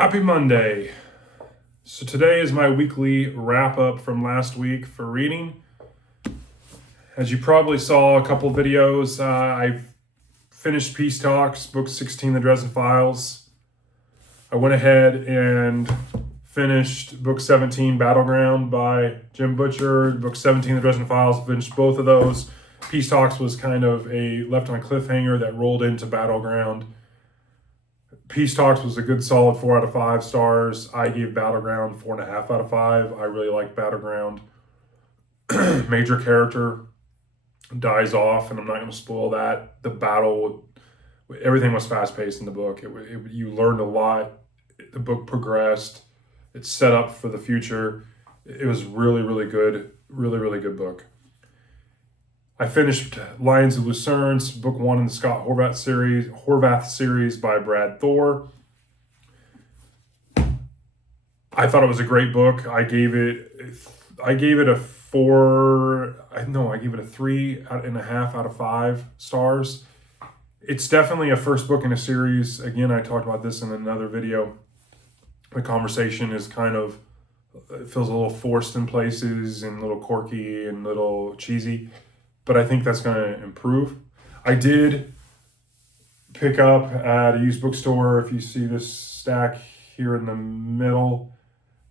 Happy Monday. So today is my weekly wrap up from last week for reading. As you probably saw a couple videos, I finished Peace Talks, book 16, The Dresden Files. I went ahead and finished book 17, Battleground by Jim Butcher. Book 17, The Dresden Files, finished both of those. Peace Talks was kind of a left on a cliffhanger that rolled into Battleground. Peace Talks was a good solid 4 out of 5 stars. I gave Battleground 4.5 out of 5. I really like Battleground. Major character dies off, and I'm not going to spoil that. The battle, everything was fast paced in the book. You learned a lot. The book progressed. It set up for the future. It was really, really good. Really, really good book. I finished Lions of Lucerne, book 1 in the Scott Horvath series by Brad Thor. I thought it was a great book. I gave it a 3.5 out of 5 stars. It's definitely a first book in a series. Again, I talked about this in another video. The conversation is it feels a little forced in places and a little quirky and a little cheesy. But I think that's going to improve. I did pick up at a used bookstore. If you see this stack here in the middle,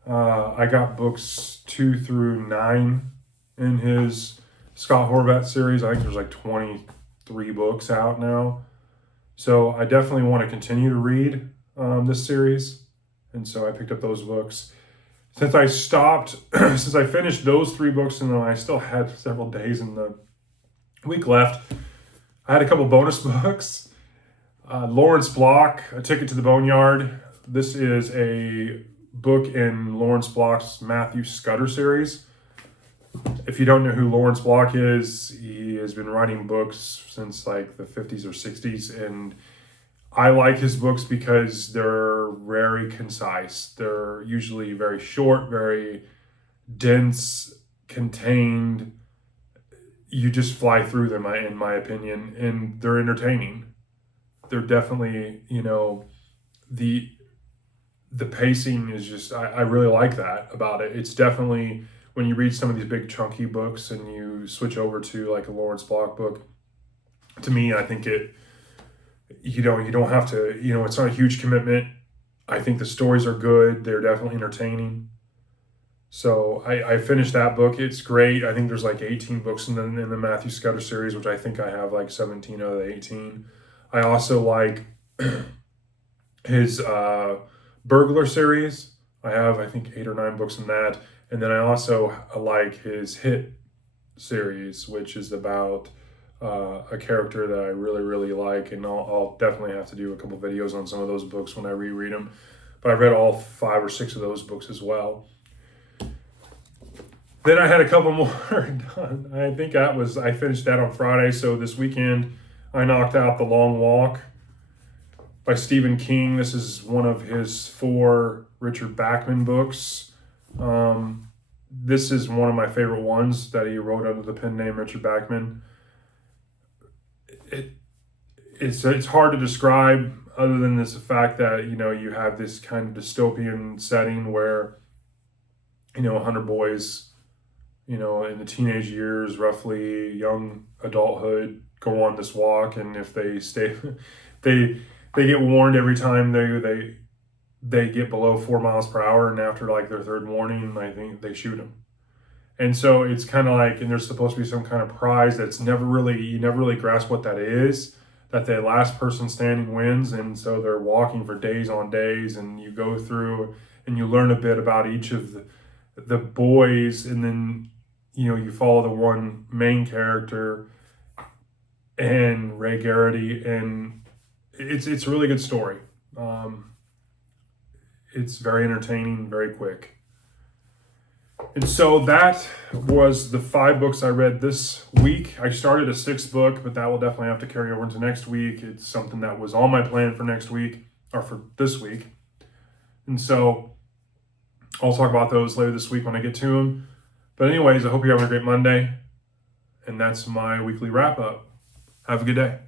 I got books 2 through 9 in his Scott Horvath series. I think there's like 23 books out now. So I definitely want to continue to read this series. And so I picked up those books. Since I finished those 3 books, and then I still had several days in the week left, I had a couple bonus books. Lawrence Block, A Ticket to the Boneyard. This is a book in Lawrence Block's Matthew Scudder series. If you don't know who Lawrence Block is, he has been writing books since like the 50s or 60s, and I like his books because they're very concise. They're usually very short, very dense, contained. You just fly through them, in my opinion, and they're entertaining. They're definitely, the pacing is just, I really like that about it. It's definitely, when you read some of these big chunky books and you switch over to like a Lawrence Block book, to me, I think you don't have to, it's not a huge commitment. I think the stories are good. They're definitely entertaining. So I finished that book. It's great. I think there's like 18 books in the Matthew Scudder series, which I think I have like 17 out of the 18. I also like his Burglar series. I have, I think, 8 or 9 books in that. And then I also like his Hit series, which is about a character that I really, really like. And I'll definitely have to do a couple videos on some of those books when I reread them. But I read all 5 or 6 of those books as well. Then I had a couple more done. I think I finished that on Friday. So this weekend I knocked out The Long Walk by Stephen King. This is one of his 4 Richard Bachman books. This is one of my favorite ones that he wrote under the pen name Richard Bachman. It's hard to describe other than the fact that, you have this kind of dystopian setting where, 100 boys, in the teenage years, roughly young adulthood, go on this walk, and if they stay, they get warned every time they get below 4 miles per hour, and after like their 3rd warning, I think they shoot them. And so it's kind of like, and there's supposed to be some kind of prize that's you never really grasp what that is, that the last person standing wins. And so they're walking for days on days, and you go through and you learn a bit about each of the boys, and then you follow the one main character, and Ray Garrity, and it's a really good story. It's very entertaining, very quick. And so that was the 5 books I read this week. I started a 6th book, but that will definitely have to carry over into next week. It's something that was on my plan for next week, or for this week. And so I'll talk about those later this week when I get to them. But anyways, I hope you're having a great Monday. And that's my weekly wrap up. Have a good day.